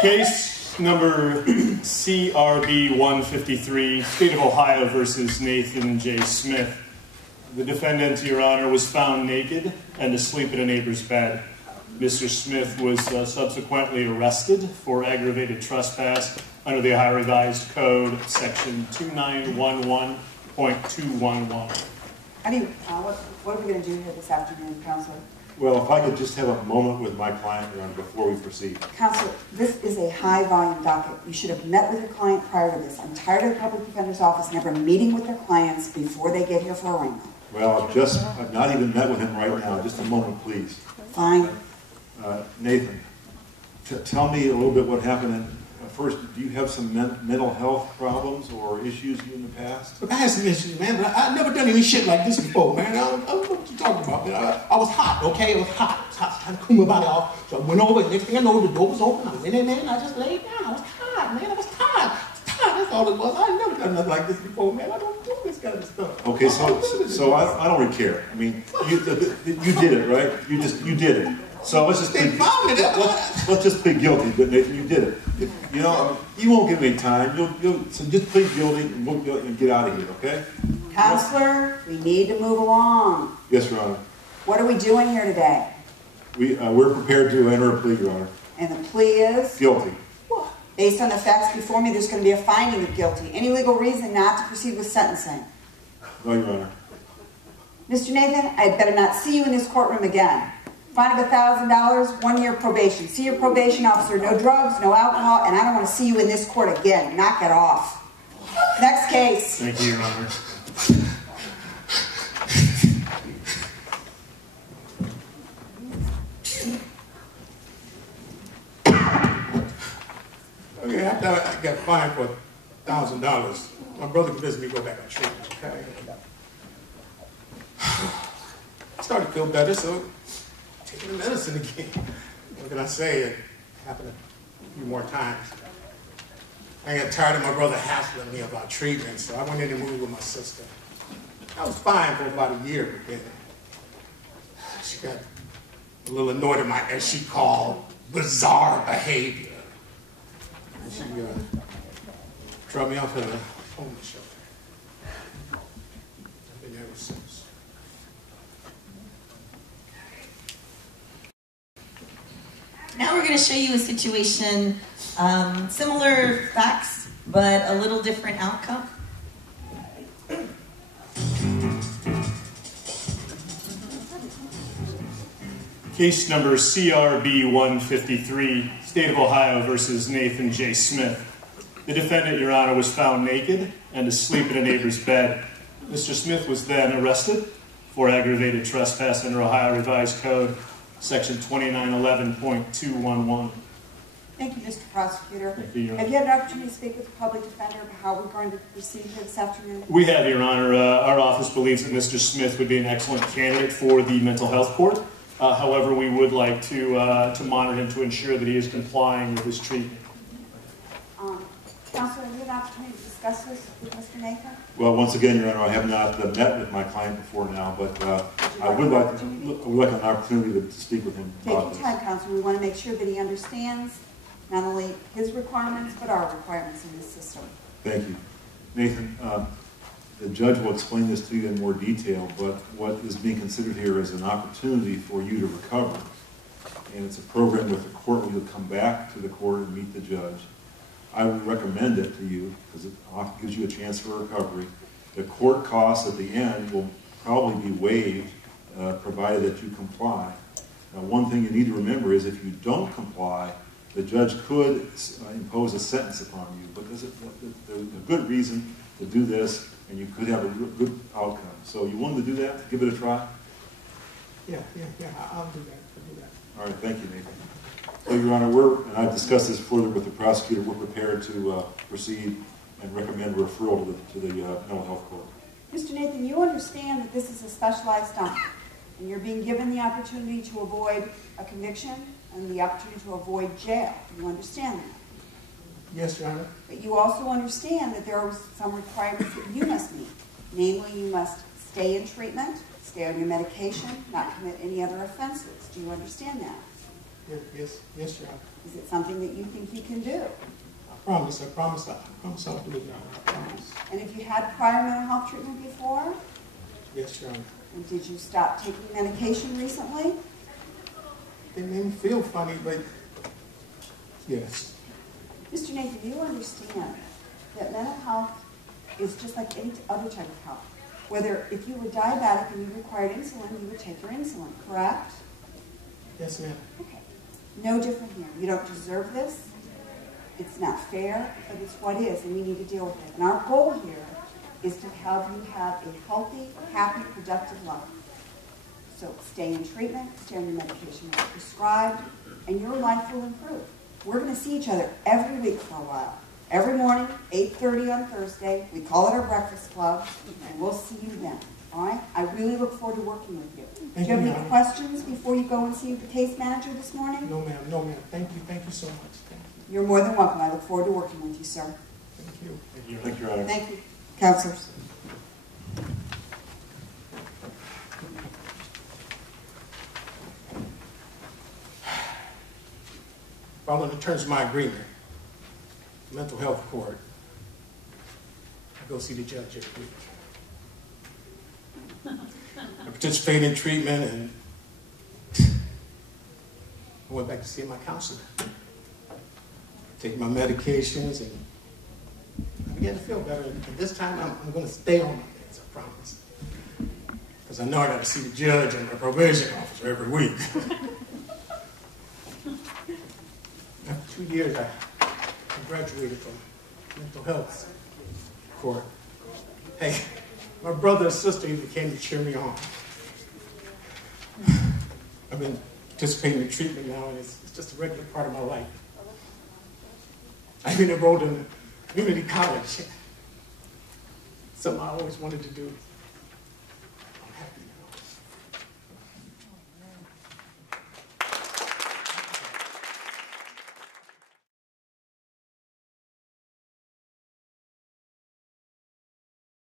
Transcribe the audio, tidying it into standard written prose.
Case number CRB 153, State of Ohio versus Nathan J. Smith. The defendant, Your Honor, was found naked and asleep in a neighbor's bed. Mr. Smith was subsequently arrested for aggravated trespass under the Ohio Revised Code, section 2911.211. What are we going to do here this afternoon, Counselor? Well, if I could just have a moment with my client, Your Honor, before we proceed. Counselor, this is a high-volume docket. You should have met with your client prior to this. I'm tired of the Public Defender's Office never meeting with their clients before they get here for arraignment. Well, I've not even met with him right now. Just a moment, please. Fine. Nathan, tell me a little bit what happened. First, do you have some mental health problems or issues in the past? Look, I had some issues, man, but I've never done any shit like this before, man. I don't know what you're talking about, man. I was hot, okay? It was hot. I was trying to cool my body off. So I went over, and next thing I know, the door was open. I went in there, and I just laid down. I was tired, man. I was tired. That's all it was. I ain't never done nothing like this before, man. I don't do this kind of stuff. Okay, so I don't really care. I mean, you did it, right? You did it. So let's just plead guilty, but Nathan, you did it. You know, you won't give me time. So just plead guilty and get out of here, okay? Counselor, we need to move along. Yes, Your Honor. What are we doing here today? We're prepared to enter a plea, Your Honor. And the plea is? Guilty. Based on the facts before me, there's going to be a finding of guilty. Any legal reason not to proceed with sentencing? No, Your Honor. Mr. Nathan, I'd better not see you in this courtroom again. Fine of $1,000, 1 year probation. See your probation officer, no drugs, no alcohol, and I don't want to see you in this court again. Knock it off. Next case. Thank you, Your Honor. Okay, after I got fined for $1,000, my brother convinced me to go back on treatment, okay? I started to feel better, so taking the medicine again. What can I say? It happened a few more times. I got tired of my brother hassling me about treatment, so I went in and moved with my sister. I was fine for about a year, but then she got a little annoyed at my, as she called, bizarre behavior. And she dropped me off at a homeless shelter. I've been there ever since. Now we're going to show you a situation, similar facts, but a little different outcome. Case number CRB 153, State of Ohio versus Nathan J. Smith. The defendant, Your Honor, was found naked and asleep in a neighbor's bed. Mr. Smith was then arrested for aggravated trespass under Ohio Revised Code, section 2911.211. Thank you, Mr. Prosecutor. Thank you, Your Honor. Have you had an opportunity to speak with the public defender about how we're going to proceed here this afternoon? We have, Your Honor. Our office believes that Mr. Smith would be an excellent candidate for the mental health court. However, we would like to monitor him to ensure that he is complying with his treatment. Counselor, have you had an opportunity to discuss this with Mr. Nathan? Well, once again, Your Honor, I have not met with my client before now, but I would like an opportunity to speak with him about this. Take your time, Counselor. We want to make sure that he understands not only his requirements, but our requirements in this system. Thank you. Nathan, the judge will explain this to you in more detail, but what is being considered here is an opportunity for you to recover. And it's a program with the court where you'll come back to the court and meet the judge. I would recommend it to you because it gives you a chance for recovery. The court costs at the end will probably be waived, provided that you comply. Now, one thing you need to remember is if you don't comply, the judge could impose a sentence upon you, but there's a good reason to do this, and you could have a good outcome. So you wanted to do that? Give it a try? Yeah, I'll do that. All right, thank you, Nathan. So, Your Honor, and I've discussed this further with the prosecutor, we're prepared to proceed and recommend referral to the mental health court. Mr. Nathan, you understand that this is a specialized docket, and you're being given the opportunity to avoid a conviction and the opportunity to avoid jail. You understand that? Yes, Your Honor. But you also understand that there are some requirements that you must meet. Namely, you must stay in treatment, stay on your medication, not commit any other offenses. Do you understand that? Yes, Your Honor. Is it something that you think you can do? I promise I'll do it, Your Honor. I promise. And if you had prior mental health treatment before, Yes, Your Honor. and did you stop taking medication recently? They made me feel funny, but yes. Mr. Nathan, do you understand that mental health is just like any other type of health? Whether if you were diabetic and you required insulin, you would take your insulin, correct? Yes, ma'am. Okay. No different here. You don't deserve this. It's not fair, but it's what is, and we need to deal with it. And our goal here is to have you have a healthy, happy, productive life. So stay in treatment, stay on your medication as prescribed, and your life will improve. We're going to see each other every week for a while. Every morning, 8:30 on Thursday. We call it our breakfast club, and we'll see you then. All right? I really look forward to working with you. Do you have any questions before you go and see the case manager this morning? No, ma'am. No, ma'am. Thank you so much. Thank you. You're more than welcome. I look forward to working with you, sir. Thank you. Thank you, Your Honor. Thank you. Counselors. Following the terms of my agreement, mental health court, I go see the judge every week. I participate in treatment, and I went back to see my counselor. Take my medications, and I began to feel better. And this time, I'm going to stay on my meds, I promise. Because I know I got to see the judge and the probation officer every week. After 2 years, I graduated from mental health court. Hey, my brother and sister even came to cheer me on. I've been participating in treatment now, and it's just a regular part of my life. I've been enrolled in a community college. Something I always wanted to do.